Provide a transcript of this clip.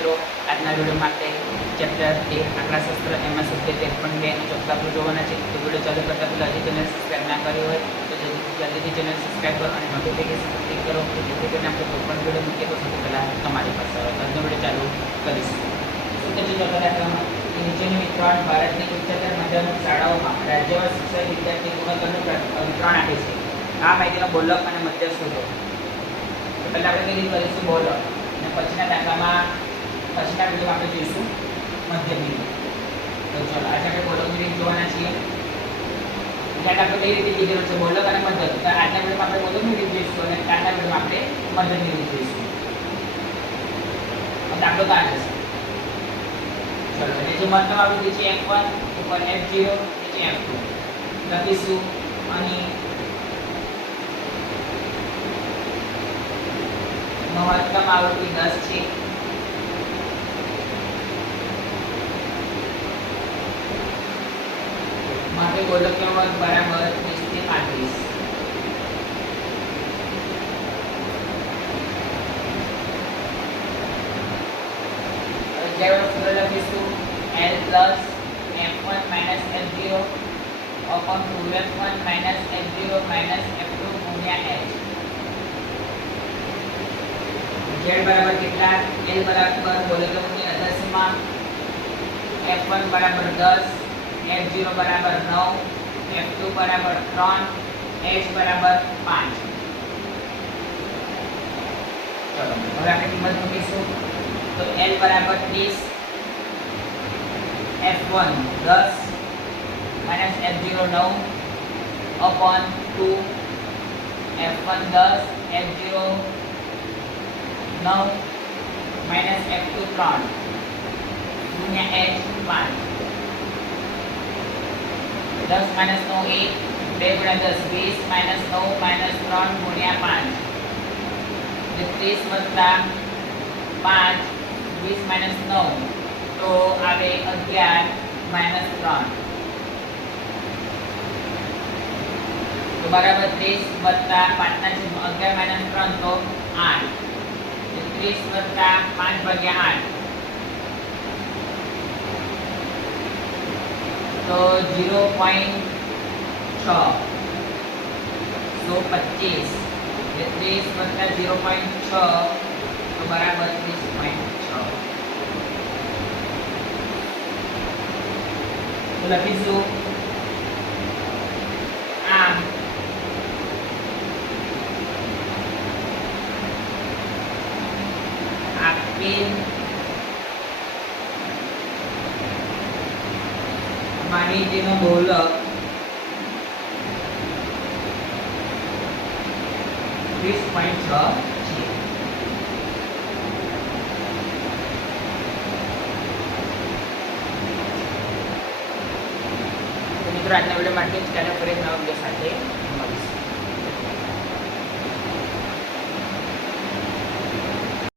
મિત્રો આજના વિડીયોમાં આપણે ચેપ્ટર 13 આંકડાશાસ્ત્ર એમાં સબ્જેક્ટ 1.2 નો ચોથો દાખલો જોવાના છે. તો વિડીયો ચાલુ કરતા પહેલાં હજી ચેનલ સબસ્ક્રાઈબ ના કરી હોય તો જલ્દીથી ચેનલ સબસ્ક્રાઈબ કરો અને નોટિફિકેશન ક્લિક કરો કે જેથી કરીને આપણે કોઈ પણ વિડીયો મૂકીએ તો સૌથી પહેલાં તમારી પાસે આવે. તો આજનો વિડીયો ચાલુ કરીશું. શું કે છે ચોથા દાખલામાં કે નીચેની વિતરણ ભારતની ઉચ્ચતર માધ્યમિક શાળાઓમાં રાજ્યવાર શિક્ષક વિદ્યાર્થી ગુણોત્તરનું વિતરણ આપે છે. આ માહિતીનો બોલક અને મધ્ય શોધો. તો પહેલાં આપણે કઈ રીતે કરીશું બોલક અને પછીના દાખલામાં પછીના વિડીયોમાં આપણે જોઈશું મધ્ય બિંદુ. તો ચાલો આજે આપણે બોલકની રીત જોવાના છીએ. એટલે આપણે કઈ રીતે લીધેલું છે બોલક અને મધ્ય. તો આજના વિડીયોમાં આપણે બોલકની રીત જોઈશું અને કાલના વિડીયોમાં આપણે મધ્યની રીત જોઈશું. દાખલો તો આ જશે. ચલો એટલે જે મહત્તમ આવૃત્તિ છે f1 ઉપર f0 નીચે f2 લખીશું. અહીં મહત્તમ આવૃત્તિ 10 છે. માટે ગોલકીય વર્ગ બરાબર 30 થી 35. અગિયાર સૂત્ર લખીશું L plus f1 minus f0 upon 2f1 minus f0 minus f2 ગુણ્યા h. z બરાબર કેટલા? L બરાબર ગોલકીય અદર્શમાં f1 બરાબર 10, f0 બરાબર 9, f2 બરાબર 3, h બરાબર 5. ચલો હવે આપણે કિંમત મૂકીશું. તો L બરાબર 30, f1 10 minus f0 9 upon 2 f1 10 f0 9 minus f2 3 ગુણ્યા h 5. 10 minus 9 1, 2 ગુણ્યા 10 20 minus 9 minus 3 ગુણ્યા 5 એટલે 30 વત્તા 5 20 minus 9 તો આવે 11 minus 3 તો બરાબર 30 વત્તા 5 ના છેદમાં 11 minus 3 તો 8 30 વત્તા 5 ભાગ્યા 8 તો 0.6 તો 25 એટલે 30 વત્તા 0.6 તો બરાબર 30.6. તો લખીશું આમ આપેલ માહિતીનો બોલક 30.6 છે. મિત્રો આજના વિડીયો માટે જ કાલે ફરી નવા વિડીયો સાથે